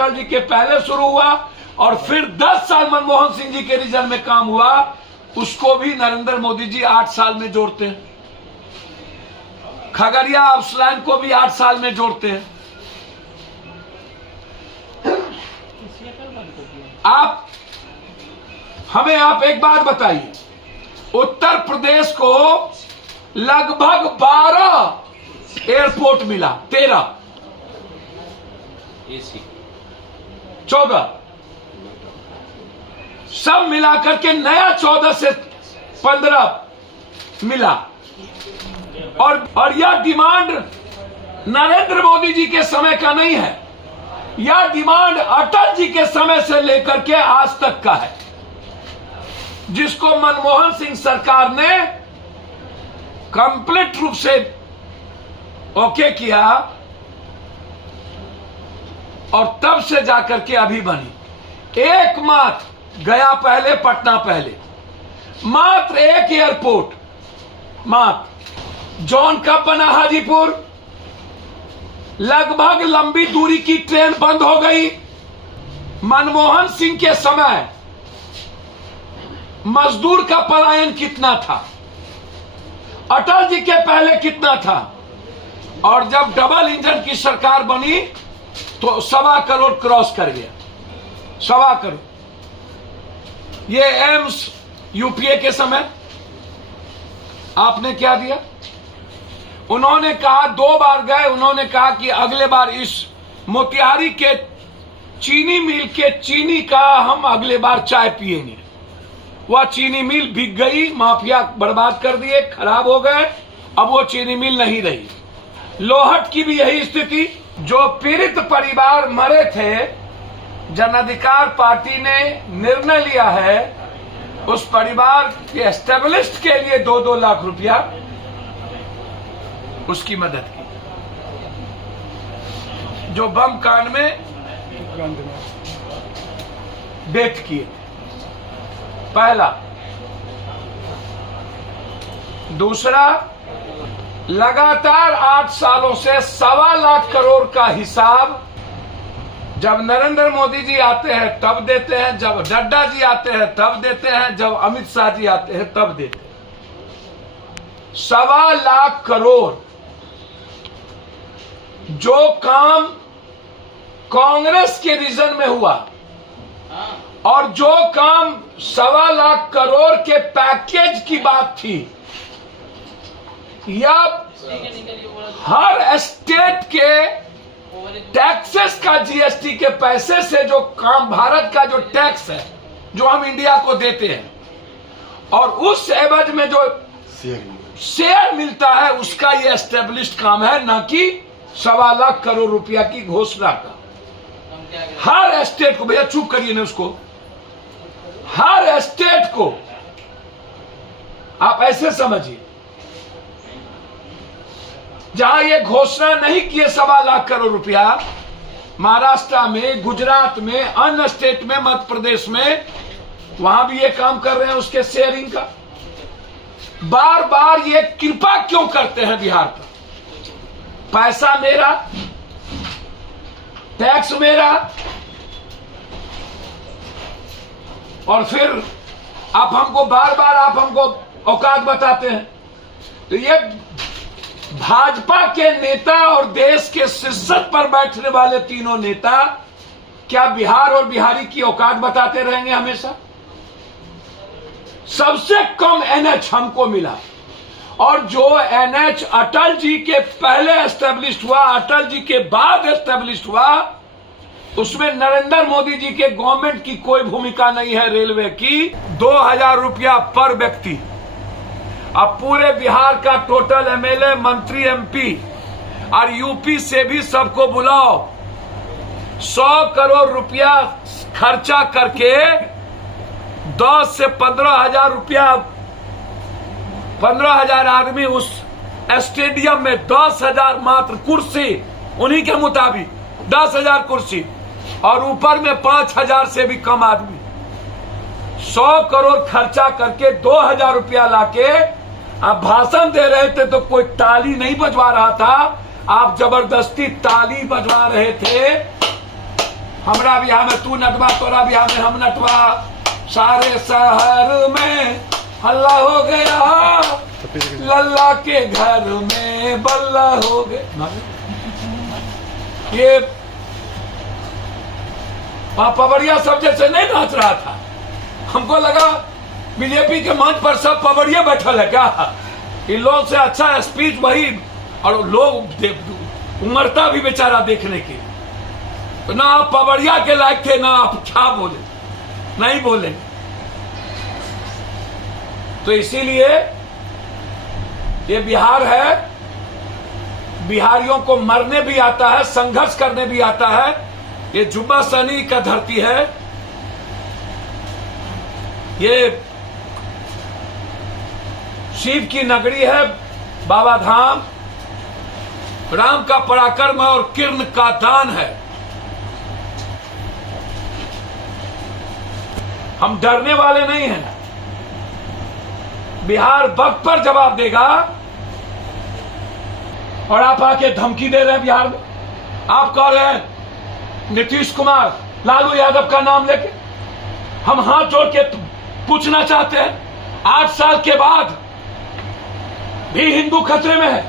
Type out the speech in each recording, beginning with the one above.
अटल जी के पहले शुरू हुआ और फिर 10 साल मनमोहन सिंह जी के रीजन में काम हुआ, उसको भी नरेंद्र मोदी जी 8 साल में जोड़ते हैं। खगड़िया आउटलाइन को भी 8 साल में जोड़ते हैं। आप एक बात बताइए, उत्तर प्रदेश को लगभग 12 एयरपोर्ट मिला, 13 14 सब मिलाकर के नया 14 से 15 मिला। और यह डिमांड नरेंद्र मोदी जी के समय का नहीं है, यह डिमांड अटल जी के समय से लेकर के आज तक का है, जिसको मनमोहन सिंह सरकार ने कंप्लीट रूप से ओके किया और तब से जाकर के अभी बनी। एकमात्र गया पहले, पटना पहले, मात्र एक एयरपोर्ट, मात्र। जॉन कब बना हाजीपुर? लगभग लंबी दूरी की ट्रेन बंद हो गई। मनमोहन सिंह के समय मजदूर का पलायन कितना था, अटल जी के पहले कितना था, और जब डबल इंजन की सरकार बनी तो 1.25 करोड़ क्रॉस कर गया, 1.25 करोड़। ये एम्स यूपीए के समय आपने क्या दिया? उन्होंने कहा, 2 बार गए, उन्होंने कहा कि अगले बार इस मोतिहारी के चीनी मिल के चीनी का हम अगले बार चाय पिएंगे। वह चीनी मिल बिक गई, माफिया बर्बाद कर दिए, खराब हो गए, अब वो चीनी मिल नहीं रही। लोहट की भी यही स्थिति। जो पीड़ित परिवार मरे थे, जन अधिकार पार्टी ने निर्णय लिया है उस परिवार के एस्टेब्लिश्ड के लिए 2-2 लाख रुपया उसकी मदद की। जो बम कांड में डेथ किए, पहला। दूसरा, लगातार 8 सालों से 1.25 लाख करोड़ का हिसाब जब नरेंद्र मोदी जी आते हैं तब देते हैं, जब नड्डा जी आते हैं तब देते हैं, जब अमित शाह जी आते हैं तब देते हैं। 1.25 लाख करोड़। जो काम कांग्रेस के रीजन में हुआ और जो काम 1.25 लाख करोड़ के पैकेज की बात थी, या हर स्टेट के टैक्सेस का, जीएसटी के पैसे से जो काम, भारत का जो टैक्स है जो हम इंडिया को देते हैं, और उस एवज में जो शेयर मिलता है, उसका ये एस्टेब्लिश्ड काम है, न कि 1.25 लाख करोड़ रुपया की घोषणा का। हर स्टेट को, भैया चुप करिए ना उसको, हर स्टेट को आप ऐसे समझिए, जहां ये घोषणा नहीं किए 1.25 लाख करोड़ रुपया, महाराष्ट्र में, गुजरात में, अन्य स्टेट में, मध्य प्रदेश में, वहां भी ये काम कर रहे हैं उसके शेयरिंग का। बार बार ये कृपा क्यों करते हैं बिहार पर? पैसा मेरा, टैक्स मेरा, और फिर आप हमको बार बार औकात बताते हैं। तो ये भाजपा के नेता और देश के शीर्षक पर बैठने वाले तीनों नेता क्या बिहार और बिहारी की औकात बताते रहेंगे हमेशा? सबसे कम एनएच हमको मिला, और जो एनएच अटल जी के पहले एस्टेब्लिश हुआ, अटल जी के बाद एस्टेब्लिश हुआ, उसमें नरेंद्र मोदी जी के गवर्नमेंट की कोई भूमिका नहीं है। रेलवे की 2000 रुपया पर व्यक्ति। अब पूरे बिहार का टोटल एमएलए, मंत्री, एमपी और यूपी से भी सबको बुलाओ, 100 करोड़ रुपया खर्चा करके 10 से 15,000 रुपया, 15,000 आदमी उस स्टेडियम में, 10,000 मात्र कुर्सी, उन्हीं के मुताबिक 10,000 कुर्सी, और ऊपर में 5,000 से भी कम आदमी। 100 करोड़ खर्चा करके 2,000 रुपया लाके आप भाषण दे रहे थे, तो कोई ताली नहीं बजवा रहा था, आप जबरदस्ती ताली बजवा रहे थे। हमरा बिहार में तू नटवा, तोरा बिहार में हम नटवा, सारे शहर में हल्ला हो गया, लल्ला के घर में बल्ला हो गया। ये पवड़िया सब जैसे नहीं नाच रहा था। हमको लगा बीजेपी के मंच पर सब पवड़िया बैठल है क्या। इन लोगों से अच्छा स्पीच वही, और लोग उमरता भी बेचारा देखने के। तो ना आप पवड़िया के लायक थे, ना आप क्या बोले, नहीं बोले। तो इसीलिए ये बिहार है, बिहारियों को मरने भी आता है, संघर्ष करने भी आता है। ये जुब्बा सनी का धरती है, ये शिव की नगरी है, बाबा धाम, राम का पराक्रम और किरण का दान है। हम डरने वाले नहीं हैं। बिहार वक्त पर जवाब देगा। और आप आके धमकी दे रहे हैं बिहार में। आप कह रहे हैं नीतीश कुमार, लालू यादव का नाम लेके। हम हाथ जोड़ के पूछना चाहते हैं, 8 साल के बाद भी हिंदू खतरे में है।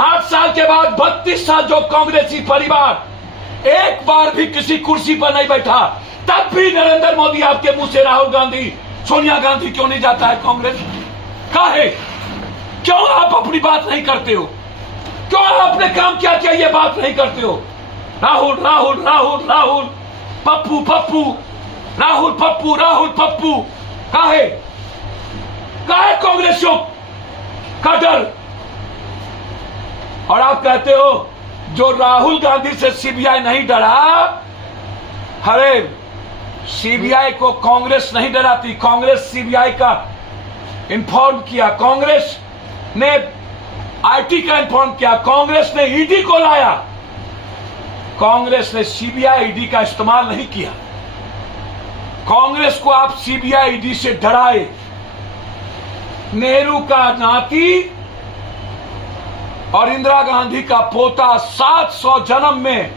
8 साल के बाद 32 साल जो कांग्रेसी परिवार एक बार भी किसी कुर्सी पर नहीं बैठा, तब भी नरेंद्र मोदी आपके मुंह से राहुल गांधी, सोनिया गांधी क्यों नहीं जाता है कांग्रेस? काहे? क्यों आप अपनी बात नहीं करते हो? क्यों आपने काम क्या किया ये बात नहीं करते हो? राहुल राहुल राहुल राहुल, पप्पू पप्पू, राहुल पप्पू, राहुल पप्पू। काहे? काहे कांग्रेसियों का डर? और आप कहते हो जो राहुल गांधी से सीबीआई नहीं डरा। अरे सीबीआई को कांग्रेस नहीं डराती, कांग्रेस सीबीआई का इन्फॉर्म किया, कांग्रेस ने आईटी का इन्फॉर्म किया, कांग्रेस ने ईडी को लाया। कांग्रेस ने सीबीआई ईडी का इस्तेमाल नहीं किया। कांग्रेस को आप सीबीआई ईडी से डराए। नेहरू का नाती और इंदिरा गांधी का पोता 700 जन्म में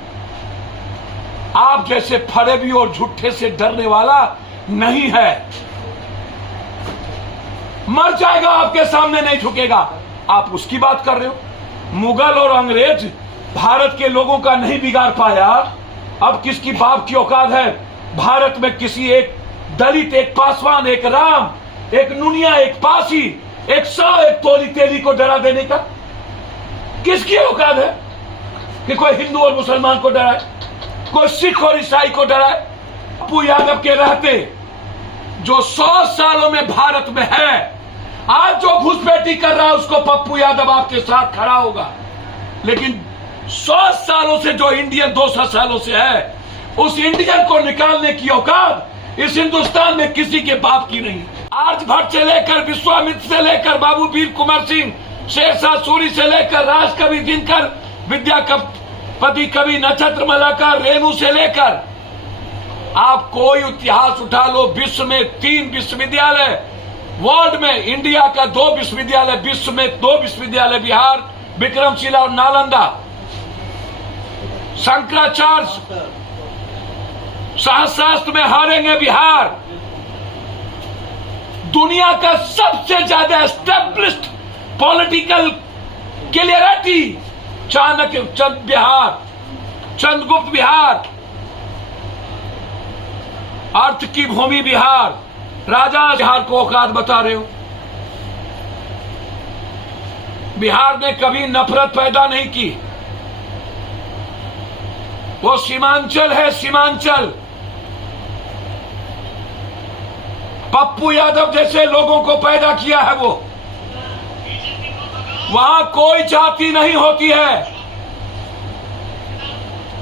आप जैसे फरेबी और झूठे से डरने वाला नहीं है। मर जाएगा, आपके सामने नहीं झुकेगा। आप उसकी बात कर रहे हो। मुगल और अंग्रेज भारत के लोगों का नहीं बिगाड़ पाया। अब किसकी बाप की औकात है भारत में किसी एक दलित, एक पासवान, एक राम, एक नुनिया, एक पासी, एक सौ, एक तोली तेली को डरा देने का? किसकी औकात है कि कोई हिंदू और मुसलमान को डराए, कोई सिख और ईसाई को डराए? पप्पू यादव के रहते जो 100 सालों में भारत में है, आज जो घुसपैठी कर रहा है उसको पप्पू यादव आपके साथ खड़ा होगा। लेकिन 100 सालों से जो इंडियन 200 सालों से है, उस इंडियन को निकालने की औकात इस हिंदुस्तान में किसी के बाप की नहीं। आर्यभट्ट से लेकर, विश्वामित्र से लेकर, बाबू वीर कुंवर सिंह, शेरशाह सूरी से लेकर, राजकवि दिनकर, विद्यापति कवि नक्षत्र मलाकर, रेणु से लेकर, आप कोई इतिहास उठा लो। विश्व में 3 विश्वविद्यालय, वर्ल्ड में इंडिया का 2 विश्वविद्यालय, विश्व में 2 विश्वविद्यालय, बिहार, विक्रमशिला और नालंदा। शंकराचार्य शास्त्र में हारेंगे बिहार। दुनिया का सबसे ज्यादा एस्टेब्लिश्ड पॉलिटिकल क्लियरिटी चाणक्य चंद बिहार, चंद्रगुप्त बिहार, अर्थ की भूमि बिहार, राजा बिहार को औकात बता रहे हो। बिहार ने कभी नफरत पैदा नहीं की। वो सीमांचल है, सीमांचल। पप्पू यादव जैसे लोगों को पैदा किया है वो। वहां कोई जाति नहीं होती है,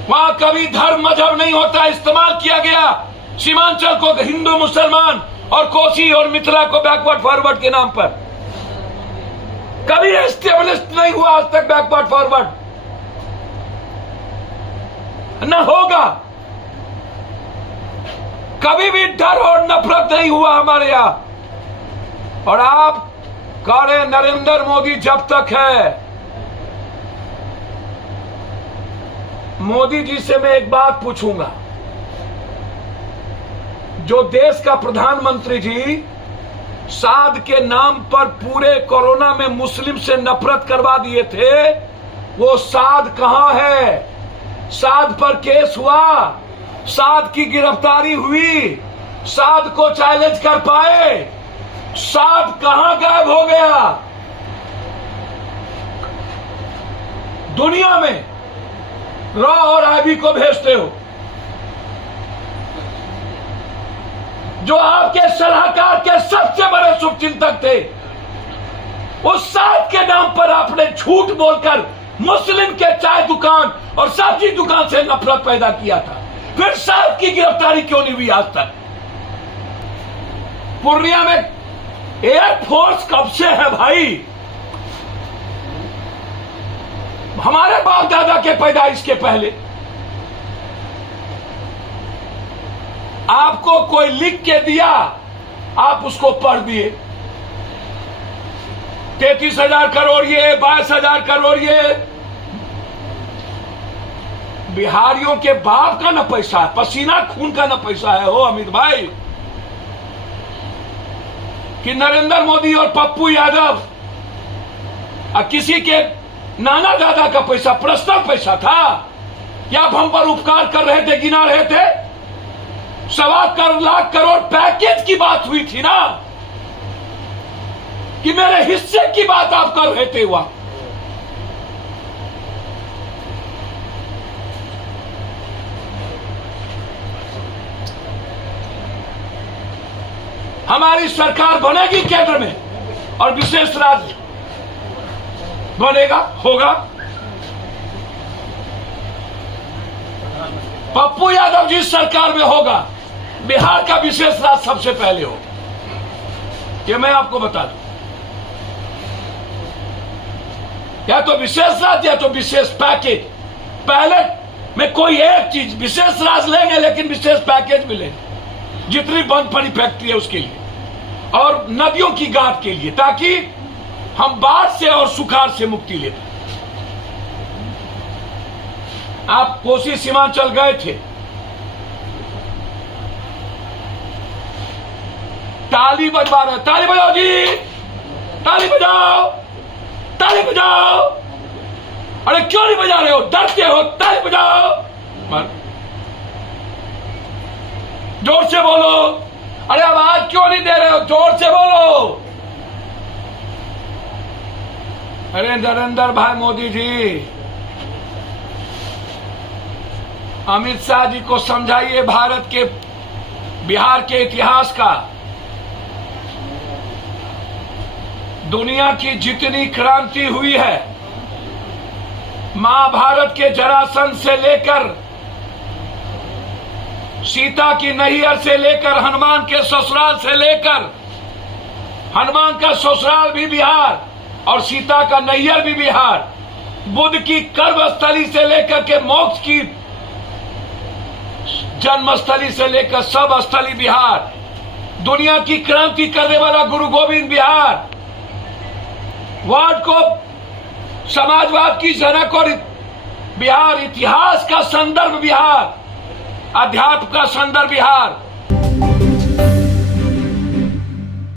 वहां कभी धर्म मजहब नहीं होता। इस्तेमाल किया गया सीमांचल को हिंदू, मुसलमान और कोसी और मिथिला को बैकवर्ड फॉरवर्ड के नाम पर। कभी एस्टेब्लिश नहीं हुआ आज तक बैकवर्ड फॉरवर्ड, न होगा। कभी भी डर और नफरत नहीं हुआ हमारे यहां। और आप कह रहे नरेंद्र मोदी जब तक है। मोदी जी से मैं एक बात पूछूंगा, जो देश का प्रधानमंत्री जी साध के नाम पर पूरे कोरोना में मुस्लिम से नफरत करवा दिए थे, वो साध कहां है? साध पर केस हुआ, साध की गिरफ्तारी हुई, साध को चैलेंज कर पाए, साध कहां गायब हो गया? दुनिया में रॉ और आईबी को भेजते हो, जो आपके सलाहकार के सबसे बड़े शुभचिंतक थे, उस साध के नाम पर आपने झूठ बोलकर मुस्लिम के चाय दुकान और सब्जी दुकान से नफरत पैदा किया था। फिर साध की गिरफ्तारी क्यों नहीं हुई आज तक? पूर्णिया में एयरफोर्स कब से है भाई? हमारे बाप दादा के पैदाइश के पहले आपको कोई लिख के दिया, आप उसको पढ़ दिए। 33,000 करोड़ ये, 22,000 करोड़ ये। बिहारियों के बाप का ना पैसा है, पसीना खून का ना पैसा है हो अमित भाई, कि नरेंद्र मोदी और पप्पू यादव और किसी के नाना दादा का पैसा, पर्सनल पैसा था? या हम पर उपकार कर रहे थे, गिना रहे थे? 1.25 लाख करोड़ पैकेज की बात हुई थी ना, कि मेरे हिस्से की बात आप कर रहे थे वहां। हमारी सरकार बनेगी केंद्र में और विशेष राज्य बनेगा, होगा। पप्पू यादव जी सरकार में होगा, बिहार का विशेष राज्य सबसे पहले हो, ये मैं आपको बता दूं। या तो विशेष राज्य या तो विशेष पैकेज। पहले में कोई एक चीज, विशेष राज्य लेंगे लेकिन विशेष पैकेज भी लेंगे, जितनी बंद पड़ी फैक्ट्री है उसके लिए और नदियों की गांठ के लिए, ताकि हम बाढ़ से और सुखाड़ से मुक्ति ले पाए। आप कोसी सीमांचल गए थे, ताली बजवा रहे, ताली बजाओ जी, ताली बजाओ, ताली बजाओ। अरे क्यों नहीं बजा रहे हो? डरते हो? ताली बजाओ, जोर से बोलो। अरे आवाज क्यों नहीं दे रहे हो? जोर से बोलो। अरे नरेंद्र भाई मोदी जी, अमित शाह जी को समझाइए भारत के, बिहार के इतिहास का। दुनिया की जितनी क्रांति हुई है, महाभारत के जरासंध से लेकर, सीता की नैहर से लेकर, हनुमान के ससुराल से लेकर, हनुमान का ससुराल भी बिहार और सीता का नैहर भी बिहार, बुद्ध की कर्मस्थली से लेकर के मोक्ष की जन्मस्थली से लेकर सब स्थली बिहार, दुनिया की क्रांति करने वाला गुरु गोविंद बिहार, वर्ल्ड को समाजवाद की जनक और बिहार, इतिहास का संदर्भ बिहार, अध्यात्म का संदर्भ बिहार।